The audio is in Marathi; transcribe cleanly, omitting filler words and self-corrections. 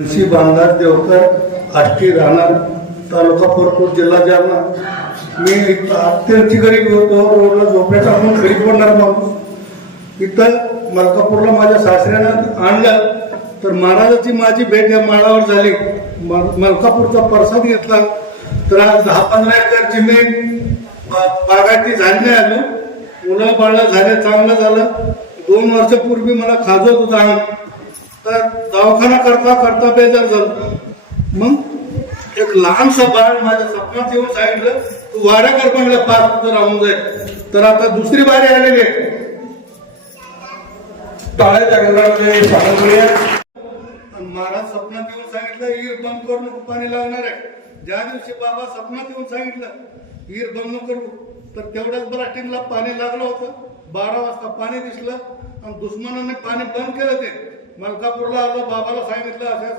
तुळशी बांधार देवकर आष्टी राहणार तालुका परतूर जिल्हा जालना। मी अत्यंत गरीब होतो, रोडला झोपड्याचा म्हणून घरी पडणार माणूस। इथं मलकापूरला माझ्या सासऱ्यानं आणलं तर महाराजाची माझी भेट या माळावर झाली। मलकापूरचा प्रसाद घेतला तर आज 10-15 एकर जमीन बागायती झाली नाही आलो। मुलं बाळ झाले, चांगलं झालं। 2 वर्षापूर्वी मला खाजत होता तर दवाखाना करता करता बेजार झालं। मग एक लहानसा बाळ माझ्या स्वप्नात येऊन सांगितलं तू वाड्या कर म्हणलं 5 राहून जाईल। तर आता दुसरी बारी आलेली आहे। महाराज स्वप्नात येऊन सांगितलं हिर बंद करू नको, पाणी लागणार आहे। ज्या दिवशी बाबा स्वप्नात येऊन सांगितलं हिर बंद नको करू तर तेवढ्याच ब्लास्टिंगला पाणी लागलं होतं। 12 वाजता पाणी दिसलं आणि दुश्मनाने पाणी बंद केलं। ते मलकापूरला आलो, बाबाला सांगितलं असं